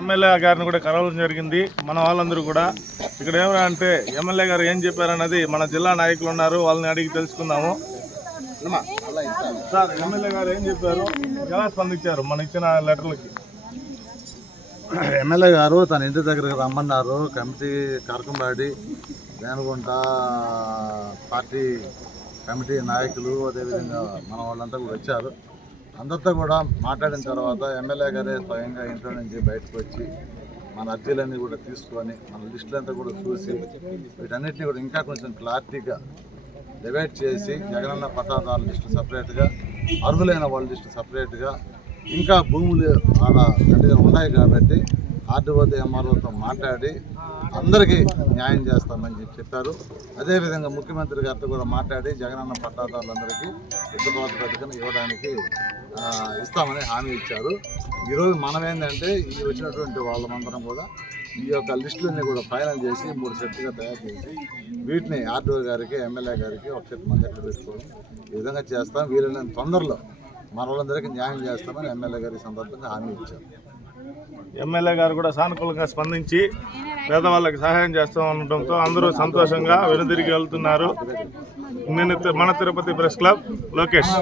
MLA గారిని కూడా కలవడం జరిగింది. మన వాళ్ళందరూ కూడా. ఇక్కడ ఏమరా అంటే ఎమ్మెల్యే గారు ఏం చెప్పారన్నది మన జిల్లా నాయకులు ఉన్నారు. వాళ్ళని అడిగి తెలుసుకుందాము. సార్ ఎమ్మెల్యే గారు ఏం చెప్పారు? ఎలా స్పందించారు మన ఇచ్చిన లెటర్లకి? ఎమ్మెల్యే గారు తన ఇంటి దగ్గరికి రమ్మన్నారు. Committee Karakambadi Venugunta party committee నాయకులు అదేవిధంగా మన వాళ్ళంతా కూడా వచ్చారు. అందరితో కూడా మాట్లాడిన తర్వాత ఎమ్మెల్యే గారే స్వయంగా ఇంట్లో నుంచి బయటకు వచ్చి మన అర్జీలన్నీ కూడా తీసుకొని మన లిస్టులంతా కూడా చూసి వీటన్నిటిని కూడా ఇంకా కొంచెం క్లారిటీగా డివైడ్ చేసి జగనన్న పట్టాదారుల లిస్టు సపరేట్గా అర్హులైన వాళ్ళ లిస్టు సపరేట్గా ఇంకా భూములు ఆడ ఉన్నాయి కాబట్టి ఆర్డీఓతో ఎంఆర్ఓతో మాట్లాడి అందరికీ న్యాయం చేస్తామని చెప్పి చెప్పారు. అదేవిధంగా ముఖ్యమంత్రి గారితో కూడా మాట్లాడి జగనన్న పట్టాదారులందరికీ గిట్టుబాటు పథకం ఇవ్వడానికి ఇస్తామని హామీ ఇచ్చారు. ఈరోజు మనం ఏంటంటే ఈ వచ్చినటువంటి వాళ్ళమందరం కూడా ఈ యొక్క లిస్టులన్నీ కూడా ఫైనల్ చేసి మూడు సెట్లుగా తయారు చేసి వీటిని ఆర్డీఓ గారికి ఎమ్మెల్యే గారికి ఒక సెట్ మన దగ్గర పెట్టుకోవడం ఈ విధంగా చేస్తాం. వీలైనంత తొందరలో మన వాళ్ళందరికీ న్యాయం చేస్తామని ఎమ్మెల్యే గారి సందర్భంగా హామీ ఇచ్చారు. ఎమ్మెల్యే గారు కూడా సానుకూలంగా స్పందించి పేదవాళ్ళకి సహాయం చేస్తూ ఉండటంతో అందరూ సంతోషంగా వెనుదిరిగి వెళ్తున్నారు. నేను మన తిరుపతి ప్రెస్ క్లబ్ లోకేష్.